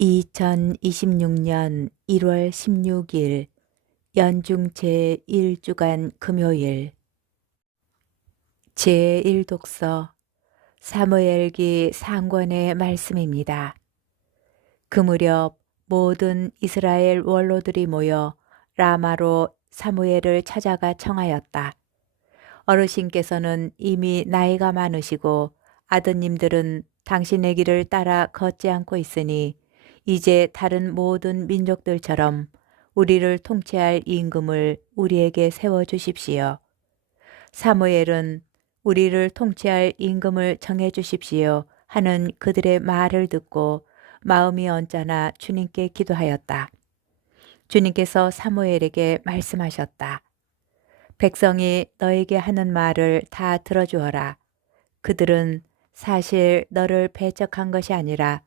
2026년 1월 16일 연중 제1주간 금요일 제1독서 사무엘기 상권의 말씀입니다. 그 무렵 모든 이스라엘 원로들이 모여 라마로 사무엘을 찾아가 청하였다. 어르신께서는 이미 나이가 많으시고 아드님들은 당신의 길을 따라 걷지 않고 있으니 이제 다른 모든 민족들처럼 우리를 통치할 임금을 우리에게 세워 주십시오. 사무엘은 우리를 통치할 임금을 정해 주십시오 하는 그들의 말을 듣고 마음이 언짢아 주님께 기도하였다. 주님께서 사무엘에게 말씀하셨다. 백성이 너에게 하는 말을 다 들어주어라. 그들은 사실 너를 배척한 것이 아니라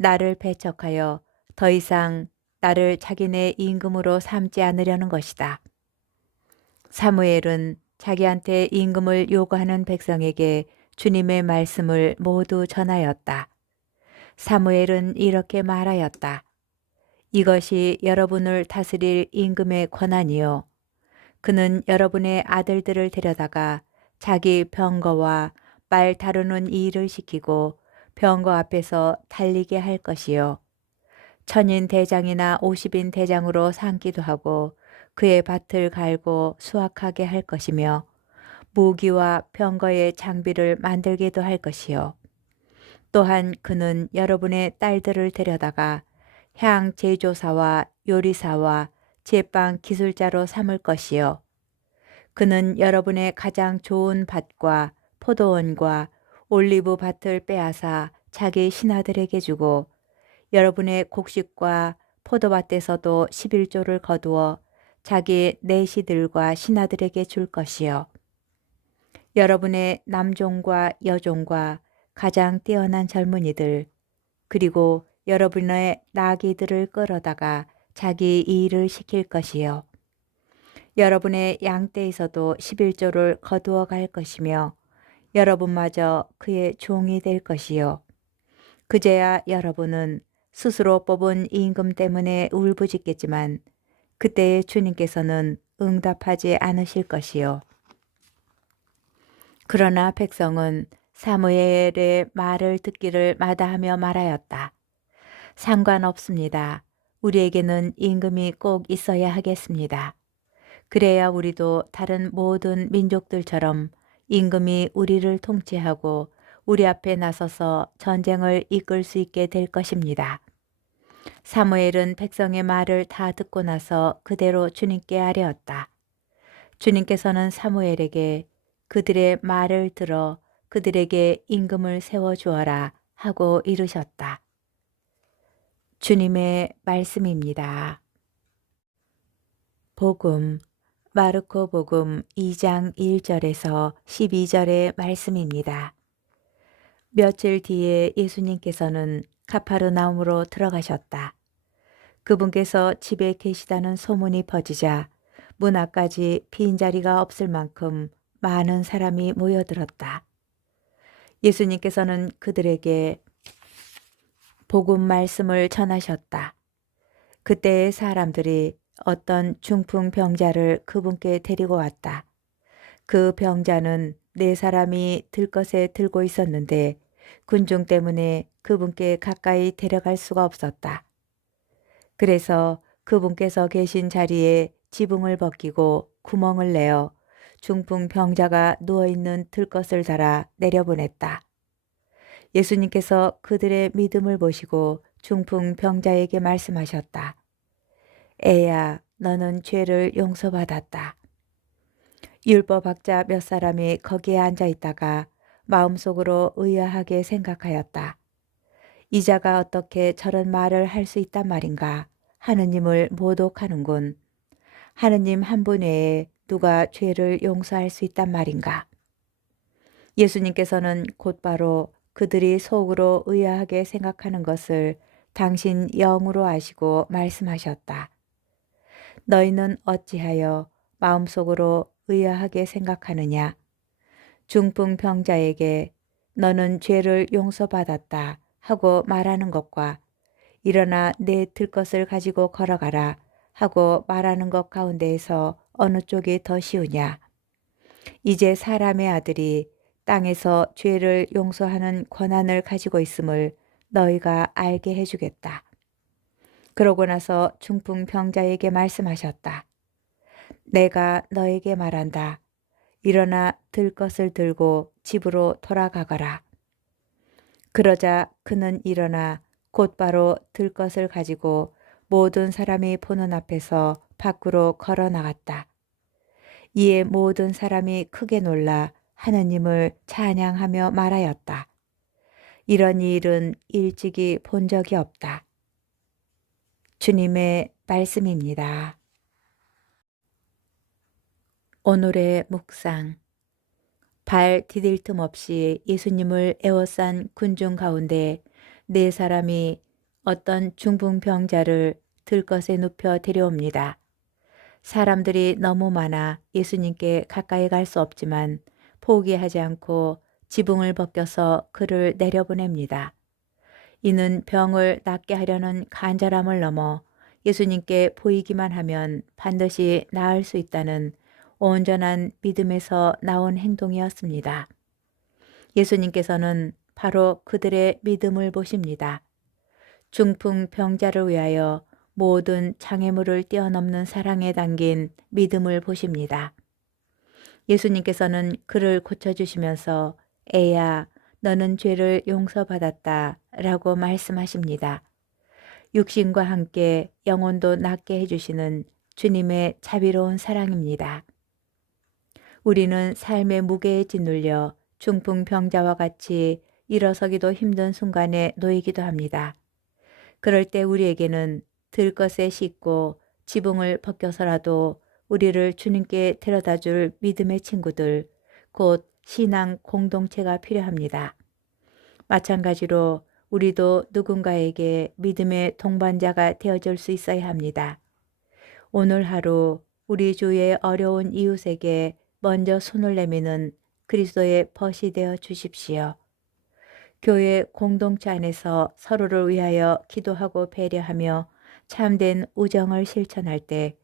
나를 배척하여 더 이상 나를 자기네 임금으로 삼지 않으려는 것이다. 사무엘은 자기한테 임금을 요구하는 백성에게 주님의 말씀을 모두 전하였다. 사무엘은 이렇게 말하였다. 이것이 여러분을 다스릴 임금의 권한이요. 그는 여러분의 아들들을 데려다가 자기 병거와 말 다루는 일을 시키고 병거 앞에서 달리게 할 것이요. 천인 대장이나 오십인 대장으로 삼기도 하고 그의 밭을 갈고 수확하게 할 것이며 무기와 병거의 장비를 만들게도 할 것이요. 또한 그는 여러분의 딸들을 데려다가 향 제조사와 요리사와 제빵 기술자로 삼을 것이요. 그는 여러분의 가장 좋은 밭과 포도원과 올리브 밭을 빼앗아 자기 신하들에게 주고 여러분의 곡식과 포도밭에서도 11조를 거두어 자기 내시들과 신하들에게 줄 것이요. 여러분의 남종과 여종과 가장 뛰어난 젊은이들 그리고 여러분의 나귀들을 끌어다가 자기 일을 시킬 것이요. 여러분의 양떼에서도 11조를 거두어 갈 것이며 여러분마저 그의 종이 될 것이요. 그제야 여러분은 스스로 뽑은 임금 때문에 울부짖겠지만 그때의 주님께서는 응답하지 않으실 것이요. 그러나 백성은 사무엘의 말을 듣기를 마다하며 말하였다. 상관없습니다. 우리에게는 임금이 꼭 있어야 하겠습니다. 그래야 우리도 다른 모든 민족들처럼 임금이 우리를 통치하고 우리 앞에 나서서 전쟁을 이끌 수 있게 될 것입니다. 사무엘은 백성의 말을 다 듣고 나서 그대로 주님께 아뢰었다. 주님께서는 사무엘에게 그들의 말을 들어 그들에게 임금을 세워 주어라 하고 이르셨다. 주님의 말씀입니다. 복음 마르코 복음 2장 1절에서 12절의 말씀입니다. 며칠 뒤에 예수님께서는 카파르나움으로 들어가셨다. 그분께서 집에 계시다는 소문이 퍼지자 문 앞까지 빈자리가 없을 만큼 많은 사람이 모여들었다. 예수님께서는 그들에게 복음 말씀을 전하셨다. 그때의 사람들이 어떤 중풍 병자를 그분께 데리고 왔다. 그 병자는 네 사람이 들것에 들고 있었는데 군중 때문에 그분께 가까이 데려갈 수가 없었다. 그래서 그분께서 계신 자리에 지붕을 벗기고 구멍을 내어 중풍 병자가 누워있는 들것을 달아 내려보냈다. 예수님께서 그들의 믿음을 보시고 중풍 병자에게 말씀하셨다. 애야, 너는 죄를 용서받았다. 율법학자 몇 사람이 거기에 앉아 있다가 마음속으로 의아하게 생각하였다. 이자가 어떻게 저런 말을 할 수 있단 말인가? 하느님을 모독하는군. 하느님 한 분 외에 누가 죄를 용서할 수 있단 말인가? 예수님께서는 곧바로 그들이 속으로 의아하게 생각하는 것을 당신 영으로 아시고 말씀하셨다. 너희는 어찌하여 마음속으로 의아하게 생각하느냐? 중풍 병자에게 너는 죄를 용서받았다 하고 말하는 것과 일어나 내 들것을 가지고 걸어가라 하고 말하는 것 가운데에서 어느 쪽이 더 쉬우냐? 이제 사람의 아들이 땅에서 죄를 용서하는 권한을 가지고 있음을 너희가 알게 해주겠다. 그러고 나서 중풍 병자에게 말씀하셨다. 내가 너에게 말한다. 일어나 들 것을 들고 집으로 돌아가거라. 그러자 그는 일어나 곧바로 들 것을 가지고 모든 사람이 보는 앞에서 밖으로 걸어 나갔다. 이에 모든 사람이 크게 놀라 하느님을 찬양하며 말하였다. 이런 일은 일찍이 본 적이 없다. 주님의 말씀입니다. 오늘의 묵상 발 디딜 틈 없이 예수님을 에워싼 군중 가운데 네 사람이 어떤 중풍병자를 들것에 눕혀 데려옵니다. 사람들이 너무 많아 예수님께 가까이 갈 수 없지만 포기하지 않고 지붕을 벗겨서 그를 내려보냅니다. 이는 병을 낫게 하려는 간절함을 넘어 예수님께 보이기만 하면 반드시 나을 수 있다는 온전한 믿음에서 나온 행동이었습니다. 예수님께서는 바로 그들의 믿음을 보십니다. 중풍 병자를 위하여 모든 장애물을 뛰어넘는 사랑에 담긴 믿음을 보십니다. 예수님께서는 그를 고쳐주시면서 애야, 너는 죄를 용서받았다 라고 말씀하십니다. 육신과 함께 영혼도 낫게 해주시는 주님의 자비로운 사랑입니다. 우리는 삶의 무게에 짓눌려 중풍병자와 같이 일어서기도 힘든 순간에 놓이기도 합니다. 그럴 때 우리에게는 들 것에 싣고 지붕을 벗겨서라도 우리를 주님께 데려다 줄 믿음의 친구들, 곧 신앙 공동체가 필요합니다. 마찬가지로 우리도 누군가에게 믿음의 동반자가 되어줄 수 있어야 합니다. 오늘 하루 우리 주의 어려운 이웃에게 먼저 손을 내미는 그리스도의 벗이 되어 주십시오. 교회 공동체 안에서 서로를 위하여 기도하고 배려하며 참된 우정을 실천할 때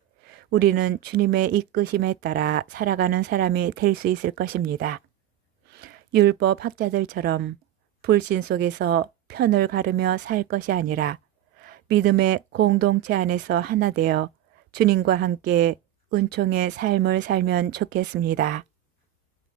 우리는 주님의 이끄심에 따라 살아가는 사람이 될 수 있을 것입니다. 율법 학자들처럼 불신 속에서 편을 가르며 살 것이 아니라 믿음의 공동체 안에서 하나 되어 주님과 함께 은총의 삶을 살면 좋겠습니다.